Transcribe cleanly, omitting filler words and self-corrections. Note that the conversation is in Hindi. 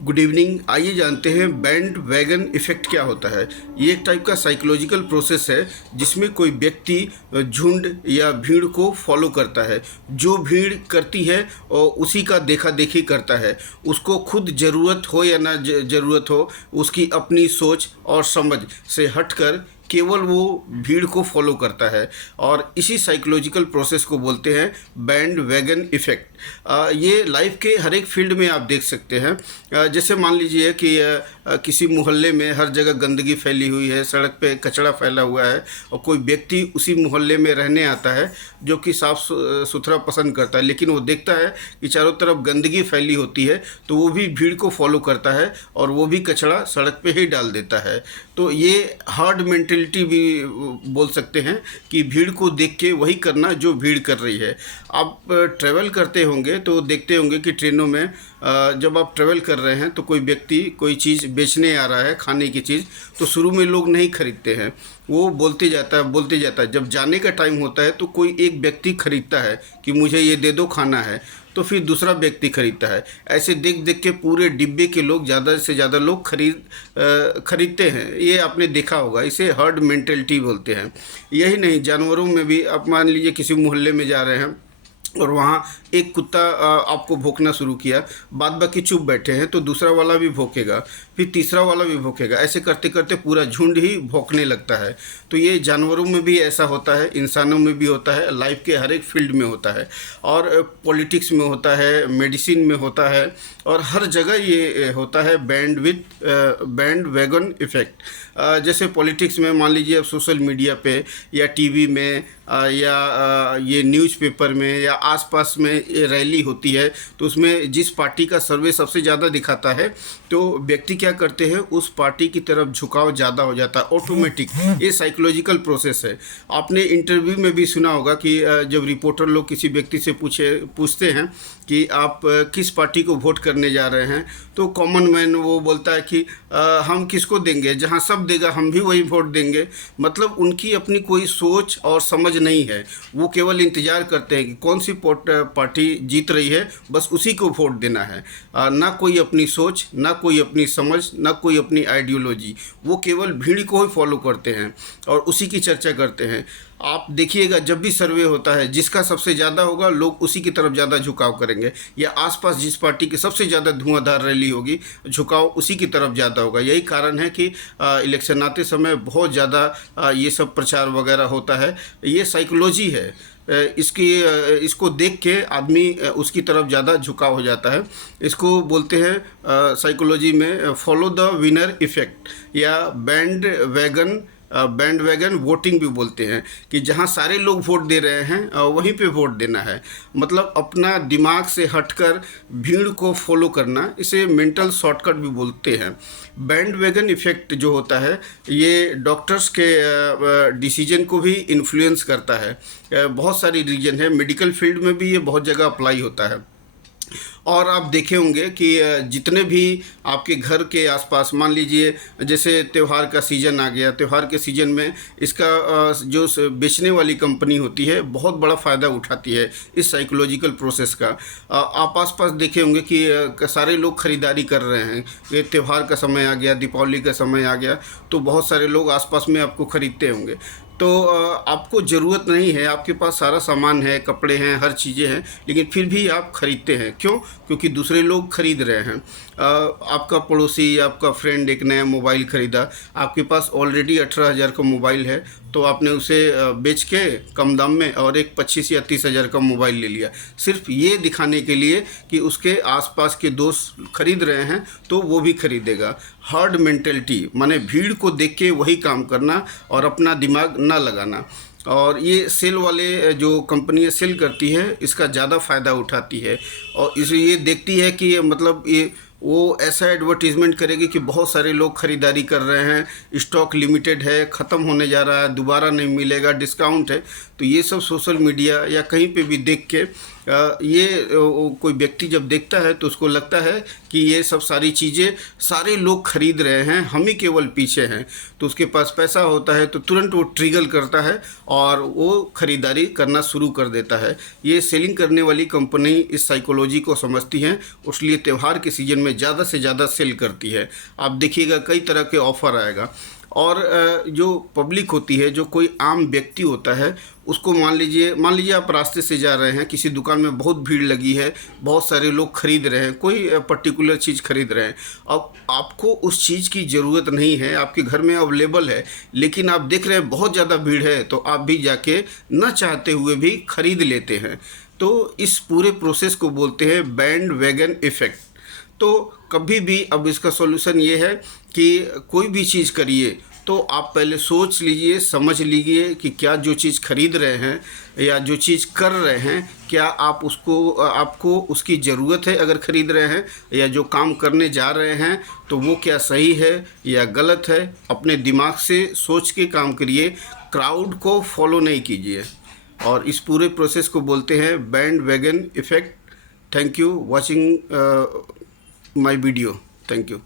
Good evening. आइए जानते हैं बैंड वैगन इफ़ेक्ट क्या होता है। ये एक टाइप का साइकोलॉजिकल प्रोसेस है जिसमें कोई व्यक्ति झुंड या भीड़ को फॉलो करता है। जो भीड़ करती है और उसी का देखा देखी करता है। उसको खुद ज़रूरत हो या ना ज़रूरत हो, उसकी अपनी सोच और समझ से हटकर केवल वो भीड़ को फॉलो करता है और इसी साइकोलॉजिकल प्रोसेस को बोलते हैं बैंड वैगन इफ़ेक्ट। ये लाइफ के हर एक फील्ड में आप देख सकते हैं। जैसे मान लीजिए कि किसी मोहल्ले में हर जगह गंदगी फैली हुई है, सड़क पे कचरा फैला हुआ है और कोई व्यक्ति उसी मोहल्ले में रहने आता है जो कि साफ़ सुथरा पसंद करता है, लेकिन वो देखता है कि चारों तरफ गंदगी फैली होती है तो वो भी भीड़ को फॉलो करता है और वो भी कचरा सड़क पे ही डाल देता है। तो ये हर्ड मेंटेलिटी भी बोल सकते हैं कि भीड़ को देख के वही करना जो भीड़ कर रही है। आप ट्रैवल करते होंगे तो देखते होंगे कि ट्रेनों में जब आप ट्रैवल कर रहे हैं तो कोई व्यक्ति कोई चीज़ बेचने आ रहा है, खाने की चीज़, तो शुरू में लोग नहीं खरीदते हैं, वो बोलते जाता है। जब जाने का टाइम होता है तो कोई एक व्यक्ति खरीदता है कि मुझे ये दे दो, खाना है, तो फिर दूसरा व्यक्ति खरीदता है। ऐसे देख देख के पूरे डिब्बे के लोग, ज़्यादा से ज़्यादा लोग खरीदते हैं। ये आपने देखा होगा, इसे हर्ड मेंटेलिटी बोलते हैं। यही नहीं, जानवरों में भी आप मान लीजिए किसी मोहल्ले में जा रहे हैं और वहाँ एक कुत्ता आपको भौंकना शुरू किया, बाद बाकी चुप बैठे हैं तो दूसरा वाला भी भौंकेगा, फिर तीसरा वाला भी भौंकेगा। ऐसे करते करते पूरा झुंड ही भौंकने लगता है। तो ये जानवरों में भी ऐसा होता है, इंसानों में भी होता है, लाइफ के हर एक फील्ड में होता है और पॉलिटिक्स में होता है, मेडिसिन में होता है और हर जगह ये होता है बैंड वैगन इफ़ेक्ट। जैसे पॉलिटिक्स में मान लीजिए अब सोशल मीडिया पे या टीवी में या ये न्यूज़पेपर में या आसपास में रैली होती है तो उसमें जिस पार्टी का सर्वे सबसे ज़्यादा दिखाता है तो व्यक्ति क्या करते हैं, उस पार्टी की तरफ झुकाव ज़्यादा हो जाता है ऑटोमेटिक। ये साइकोलॉजिकल प्रोसेस है। आपने इंटरव्यू में भी सुना होगा कि जब रिपोर्टर लोग किसी व्यक्ति से पूछते हैं कि आप किस पार्टी को वोट करने जा रहे हैं, तो कॉमन मैन वो बोलता है कि हम किसको देंगे, जहां सब देगा हम भी वही वोट देंगे। मतलब उनकी अपनी कोई सोच और समझ नहीं है, वो केवल इंतज़ार करते हैं कि कौन सी पार्टी जीत रही है, बस उसी को वोट देना है। ना कोई अपनी सोच, ना कोई अपनी समझ, ना कोई अपनी आइडियोलॉजी, वो केवल भीड़ को ही फॉलो करते हैं और उसी की चर्चा करते हैं। आप देखिएगा जब भी सर्वे होता है, जिसका सबसे ज़्यादा होगा लोग उसी की तरफ ज़्यादा झुकाव करेंगे, या आसपास जिस पार्टी की सबसे ज़्यादा धुआंधार रैली होगी झुकाव उसी की तरफ ज़्यादा होगा। यही कारण है कि इलेक्शन आते समय बहुत ज़्यादा ये सब प्रचार वगैरह होता है। ये साइकोलॉजी है। इसको देख के आदमी उसकी तरफ ज़्यादा झुकाव हो जाता है। इसको बोलते हैं साइकोलॉजी में फॉलो द विनर इफ़ेक्ट या बैंड वैगन वोटिंग भी बोलते हैं, कि जहां सारे लोग वोट दे रहे हैं वहीं पे वोट देना है। मतलब अपना दिमाग से हटकर भीड़ को फॉलो करना, इसे मेंटल शॉर्टकट भी बोलते हैं। बैंड वैगन इफ़ेक्ट जो होता है ये डॉक्टर्स के डिसीजन को भी इन्फ्लुएंस करता है। बहुत सारी रीजन है, मेडिकल फील्ड में भी ये बहुत जगह अप्लाई होता है। और आप देखे होंगे कि जितने भी आपके घर के आसपास, मान लीजिए जैसे त्यौहार का सीज़न आ गया, त्यौहार के सीज़न में इसका जो बेचने वाली कंपनी होती है बहुत बड़ा फ़ायदा उठाती है इस साइकोलॉजिकल प्रोसेस का। आप आसपास देखे होंगे कि सारे लोग ख़रीदारी कर रहे हैं। ये त्यौहार का समय आ गया, दीपावली का समय आ गया, तो बहुत सारे लोग आसपास में आपको ख़रीदते होंगे। तो आपको ज़रूरत नहीं है, आपके पास सारा सामान है, कपड़े हैं, हर चीज़ें हैं, लेकिन फिर भी आप ख़रीदते हैं। क्यों? क्योंकि दूसरे लोग ख़रीद रहे हैं। आपका पड़ोसी या आपका फ्रेंड एक नया मोबाइल ख़रीदा, आपके पास ऑलरेडी 18,000 का मोबाइल है, तो आपने उसे बेच के कम दाम में और एक 25 या 30,000 का मोबाइल ले लिया, सिर्फ ये दिखाने के लिए कि उसके आसपास के दोस्त खरीद रहे हैं तो वो भी खरीदेगा। हर्ड मेंटेलिटी माने भीड़ को देख के वही काम करना और अपना दिमाग ना लगाना। और ये सेल वाले जो कंपनियां सेल करती है इसका ज़्यादा फ़ायदा उठाती है और इसलिए ये देखती है कि मतलब ये वो ऐसा एडवर्टीज़मेंट करेगी कि बहुत सारे लोग ख़रीदारी कर रहे हैं, स्टॉक लिमिटेड है, ख़त्म होने जा रहा है, दोबारा नहीं मिलेगा, डिस्काउंट है। तो ये सब सोशल मीडिया या कहीं पे भी देख के कोई व्यक्ति जब देखता है तो उसको लगता है कि ये सब सारी चीज़ें सारे लोग खरीद रहे हैं, हम ही केवल पीछे हैं। तो उसके पास पैसा होता है तो तुरंत वो ट्रिगर करता है और वो ख़रीदारी करना शुरू कर देता है। ये सेलिंग करने वाली कंपनी इस साइकोलॉजी को समझती हैं, इसलिए त्यौहार के सीज़न में ज़्यादा से ज़्यादा सेल करती है। आप देखिएगा कई तरह के ऑफ़र आएगा। और जो पब्लिक होती है, जो कोई आम व्यक्ति होता है, उसको मान लीजिए आप रास्ते से जा रहे हैं, किसी दुकान में बहुत भीड़ लगी है, बहुत सारे लोग खरीद रहे हैं, कोई पर्टिकुलर चीज़ खरीद रहे हैं। अब आपको उस चीज़ की ज़रूरत नहीं है, आपके घर में अवेलेबल है, लेकिन आप देख रहे हैं बहुत ज़्यादा भीड़ है, तो आप भी जाके न चाहते हुए भी खरीद लेते हैं। तो इस पूरे प्रोसेस को बोलते हैं बैंड वैगन इफ़ेक्ट। तो कभी भी अब इसका सॉल्यूशन ये है कि कोई भी चीज़ करिए तो आप पहले सोच लीजिए, समझ लीजिए कि क्या जो चीज़ खरीद रहे हैं या जो चीज़ कर रहे हैं, क्या आपको उसकी ज़रूरत है अगर ख़रीद रहे हैं, या जो काम करने जा रहे हैं तो वो क्या सही है या गलत है। अपने दिमाग से सोच के काम करिए, क्राउड को फॉलो नहीं कीजिए। और इस पूरे प्रोसेस को बोलते हैं band wagon effect. Thank you watching my video. Thank you.